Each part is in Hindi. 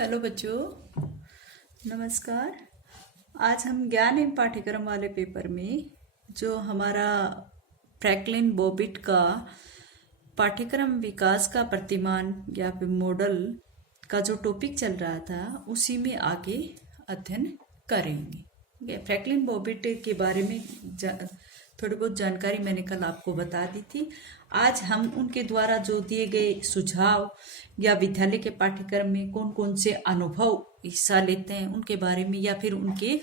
हेलो बच्चों, नमस्कार। आज हम ज्ञान एवं पाठ्यक्रम वाले पेपर में जो हमारा फ्रैंकलिन बॉबिट का पाठ्यक्रम विकास का प्रतिमान या फिर मॉडल का जो टॉपिक चल रहा था उसी में आगे अध्ययन करेंगे। ठीक है, फ्रैंकलिन बॉबिट के बारे में थोड़ी बहुत जानकारी मैंने कल आपको बता दी थी। आज हम उनके द्वारा जो दिए गए सुझाव या विद्यालय के पाठ्यक्रम में कौन कौन से अनुभव हिस्सा लेते हैं उनके बारे में या फिर उनके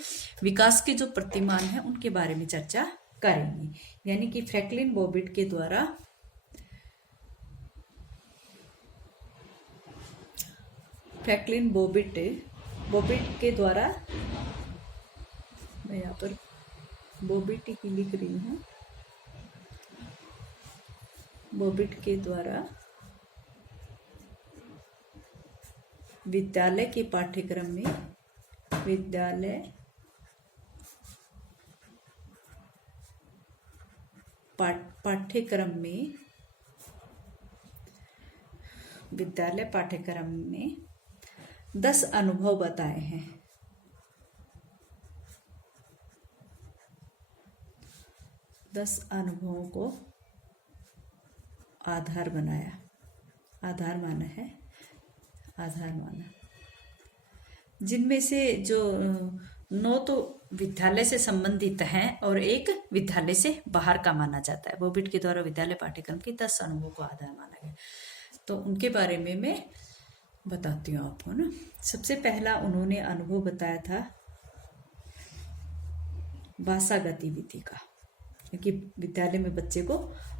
विकास के जो प्रतिमान है उनके बारे में चर्चा करेंगे। यानी कि फ्रैंकलिन बॉबिट के द्वारा मैं यहाँ पर बॉबिट ही लिख रही हूँ। बॉबिट के द्वारा विद्यालय के पाठ्यक्रम में विद्यालय पाठ्यक्रम में 10 अनुभव बताए हैं। 10 अनुभवों को आधार माना, जिनमें से जो 9 तो विद्यालय से संबंधित हैं और एक विद्यालय से बाहर का माना जाता है। बॉबिट के द्वारा विद्यालय पाठ्यक्रम के 10 अनुभवों को आधार माना गया, तो उनके बारे में मैं बताती हूँ आपको ना। सबसे पहला उन्होंने अनुभव बताया था भाषा गतिविधि का, क्योंकि विद्यालय में बच्चे को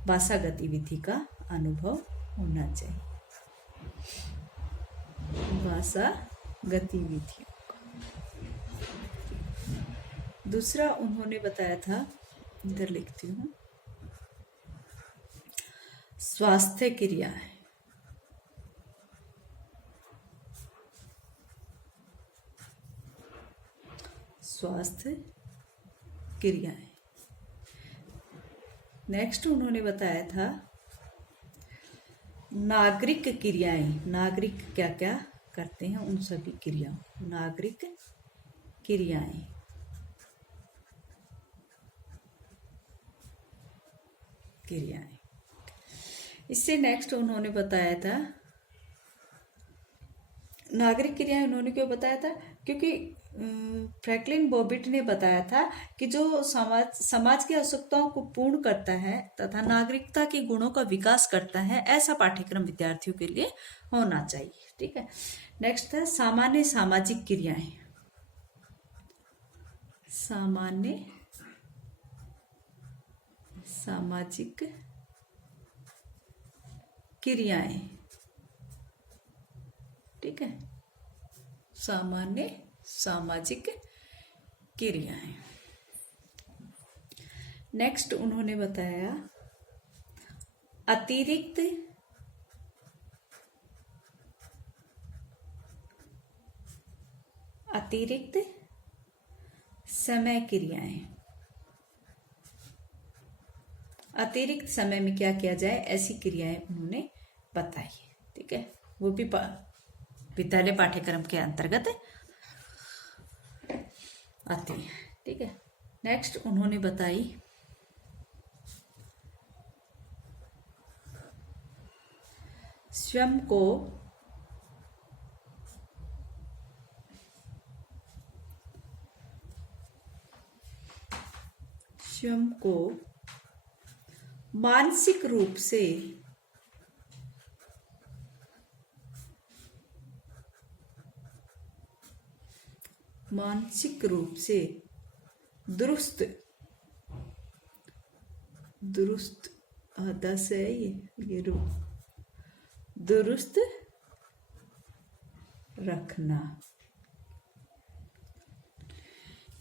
भाषा गतिविधि का अनुभव होना चाहिए। भाषा गतिविधियों का। दूसरा उन्होंने बताया था, इधर लिखती हूँ, स्वास्थ्य क्रियाएं। नेक्स्ट उन्होंने बताया था नागरिक क्रियाएं। नागरिक क्या क्या करते हैं उन सभी क्रियाओं, नागरिक क्रियाएं। इससे नेक्स्ट उन्होंने बताया था नागरिक क्रियाएं। उन्होंने क्यों बताया था? क्योंकि फ्रैंकलिन बॉबिट ने बताया था कि जो समाज की आवश्यकताओं को पूर्ण करता है तथा नागरिकता के गुणों का विकास करता है, ऐसा पाठ्यक्रम विद्यार्थियों के लिए होना चाहिए। ठीक है, नेक्स्ट था सामान्य सामाजिक क्रियाएं। सामान्य सामाजिक क्रियाएं। ठीक है, सामान्य सामाजिक क्रियाएं। नेक्स्ट उन्होंने बताया अतिरिक्त समय क्रियाएं। अतिरिक्त समय में क्या किया जाए, ऐसी क्रियाएं उन्होंने बताई। ठीक है, वो भी विद्यालय पाठ्यक्रम के अंतर्गत आती है। ठीक है, नेक्स्ट उन्होंने बताई स्वयं को मानसिक रूप से दुरुस्त 10 है ये दुरुस्त रखना,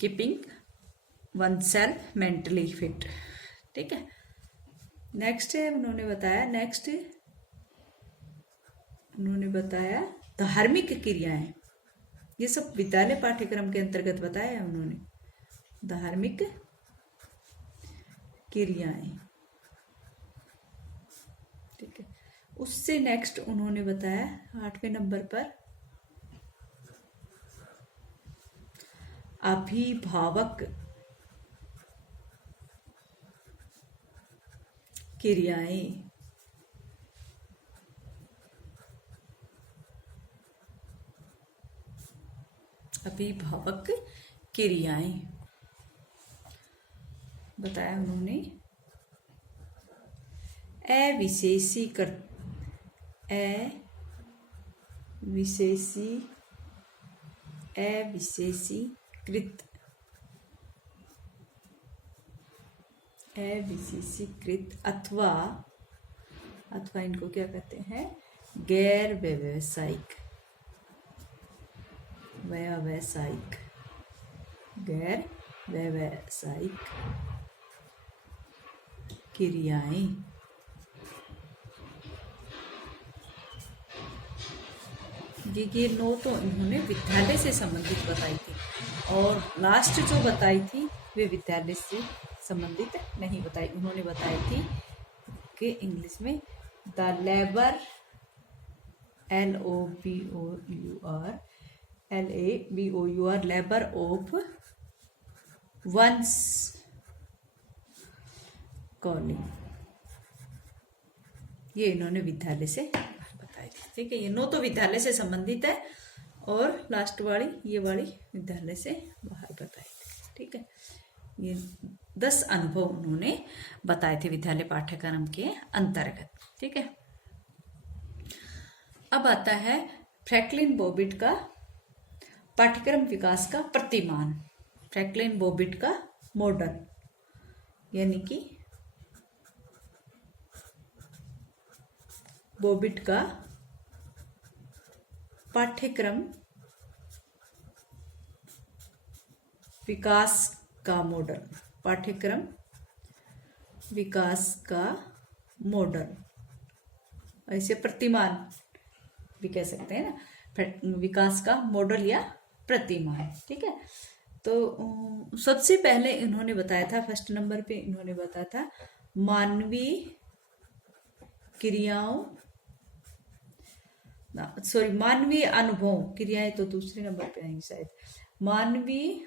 keeping one self mentally fit. ठीक है, नेक्स्ट है उन्होंने बताया धार्मिक क्रियाएं। ये सब विद्यालय पाठ्यक्रम के अंतर्गत बताया है उन्होंने, धार्मिक क्रियाएं। ठीक है, उससे नेक्स्ट उन्होंने बताया 8वें नंबर पर अभिभावक क्रियाएं। अभिभावक क्रियाएं बताया उन्होंने। अविशेषीकृत अथवा इनको क्या कहते हैं, गैर व्यावसायिक क्रियाएं। ये 9 तो इन्होंने विद्यालय से संबंधित बताई थी, और लास्ट जो बताई थी वे विद्यालय से संबंधित नहीं बताई। उन्होंने बताई थी कि इंग्लिश में the labour LABOUR labour of one's calling, ये इन्होंने विद्यालय से बताई थी। ठीक है, ये 9 तो विद्यालय से संबंधित है, और लास्ट वाली ये वाली विद्यालय से बाहर बताई थी। ठीक है, ये 10 अनुभव उन्होंने बताए थे विद्यालय पाठ्यक्रम के अंतर्गत। ठीक है, अब आता है फ्रैंकलिन बॉबिट का पाठ्यक्रम विकास का प्रतिमान, फ्रैंकलिन बॉबिट का मॉडल, यानी कि बॉबिट का पाठ्यक्रम विकास का मॉडल, पाठ्यक्रम विकास का मॉडल, ऐसे प्रतिमान भी कह सकते हैं ना, विकास का मॉडल या प्रतिमान। ठीक है, तो सबसे पहले इन्होंने बताया था, फर्स्ट नंबर पे इन्होंने बताया था मानवीय क्रियाओं, मानवीय अनुभव, क्रियाएं तो दूसरे नंबर पे आएंगी शायद। मानवीय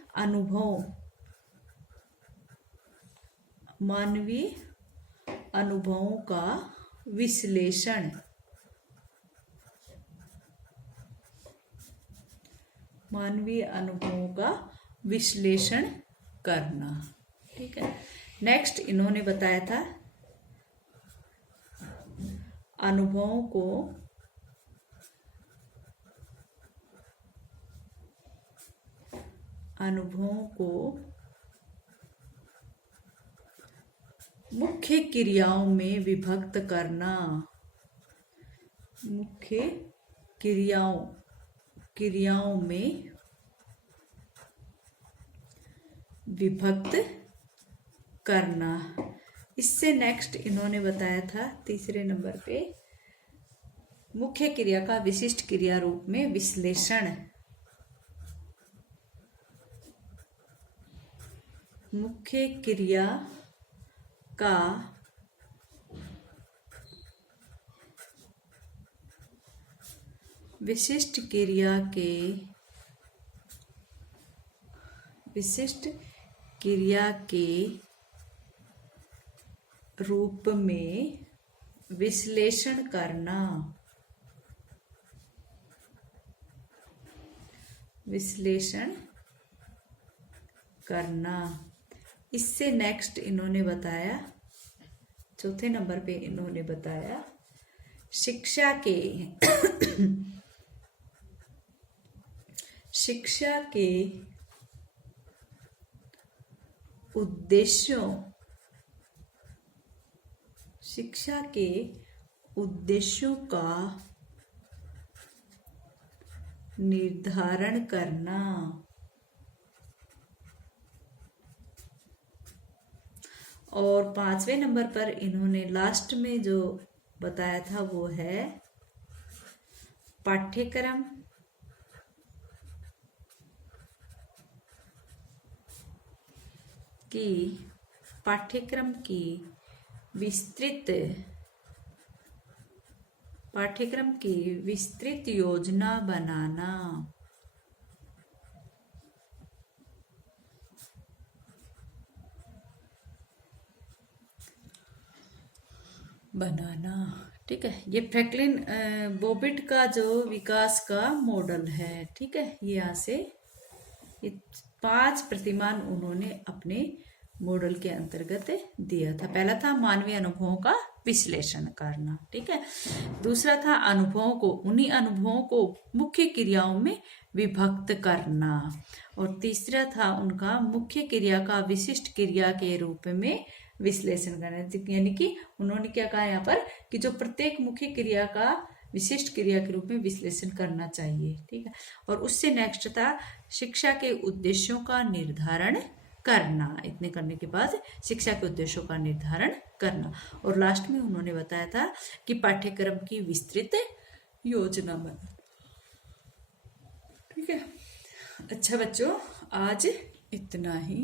अनुभवों का विश्लेषण, मानवीय अनुभवों का विश्लेषण करना। ठीक है, नेक्स्ट इन्होंने बताया था अनुभवों को मुख्य क्रियाओं में विभक्त करना, मुख्य क्रियाओं में विभक्त करना। इससे नेक्स्ट इन्होंने बताया था तीसरे नंबर पे मुख्य क्रिया का विशिष्ट क्रिया रूप में विश्लेषण, मुख्य क्रिया का विशिष्ट क्रिया के रूप में विश्लेषण करना, इससे नेक्स्ट इन्होंने बताया, चौथे नंबर पे इन्होंने बताया शिक्षा के उद्देश्यों का निर्धारण करना, और पांचवें नंबर पर इन्होंने लास्ट में जो बताया था वो है पाठ्यक्रम की विस्तृत योजना बनाना, बनाना। ठीक है, ये फ्रैंकलिन बॉबिट का जो विकास का मॉडल है। ठीक है, ये यहाँ से ये 5 प्रतिमान उन्होंने अपने मॉडल के अंतर्गत दिया था। पहला था मानवीय अनुभवों का विश्लेषण करना। ठीक है, दूसरा था अनुभवों को, उन्हीं अनुभवों को मुख्य क्रियाओं में विभक्त करना, और तीसरा था उनका मुख्य क्रिया का विशिष्ट क्रिया के रूप में विश्लेषण करना। यानी कि उन्होंने क्या कहा यहाँ पर कि जो प्रत्येक मुख्य क्रिया का विशिष्ट क्रिया के रूप में विश्लेषण करना चाहिए। ठीक है, और उससे नेक्स्ट था शिक्षा के उद्देश्यों का निर्धारण करना। इतने करने के बाद शिक्षा के उद्देश्यों का निर्धारण करना, और लास्ट में उन्होंने बताया था कि पाठ्यक्रम की विस्तृत योजना बनाना। ठीक है, अच्छा बच्चों, आज इतना ही।